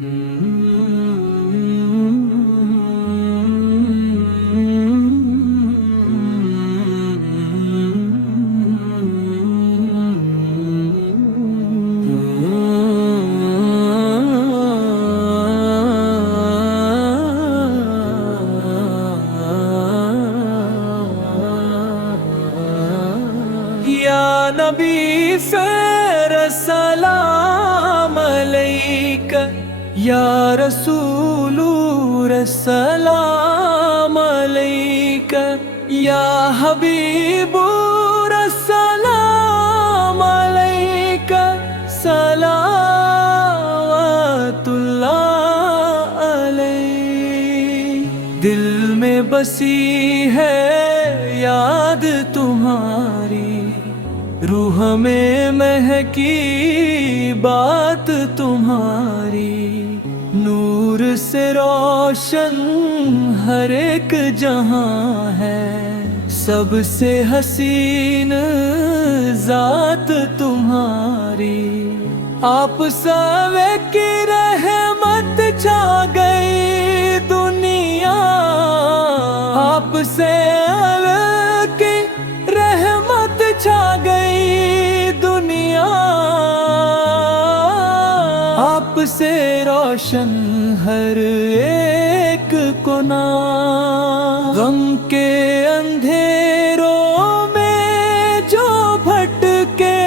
یا نبی فیر سلام علیک، یا رسول سلام علیک، یا حبیب سلام علیک، صلوات اللہ علیہ۔ دل میں بسی ہے یاد تمہاری، روح میں مہکی بات تمہاری، نور سے روشن ہر ایک جہاں ہے، سب سے حسین ذات تمہاری۔ آپ سب کی رحمت چھا گئی دنیا، آپ سے کی رحمت چھا گئی دنیا، آپ سے روشن ہر ایک کونا۔ غم کے اندھیروں میں جو بھٹکے،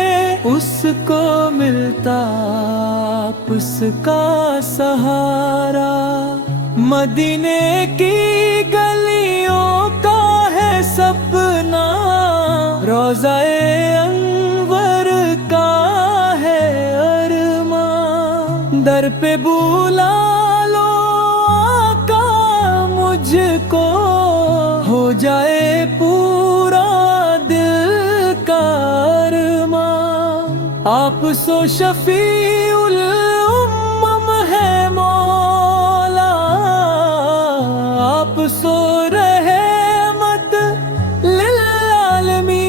اس کو ملتا آپس کا سہارا۔ مدینے کی گلیوں کا ہے سپنا، روضہ انور کا ہے ارمان۔ در پہ بلا لو آقا مجھ کو، ہو جائے پورا دل کا ارمان۔ آپ سو شفیع الامم ہے مولا، آپ سو رحمت للعالمین۔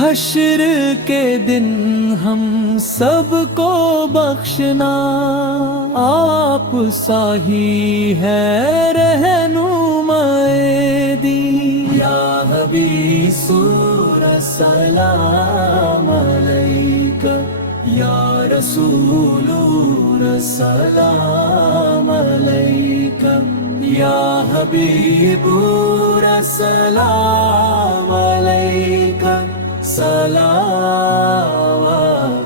حشر کے دن ہم سب کو بخشنا، آپ ساہی ہے رہنمائے دین۔ یا حبیب سور سلام علیک، یا رسول سلام علیک، یا حبیب سلام علیک، صلوات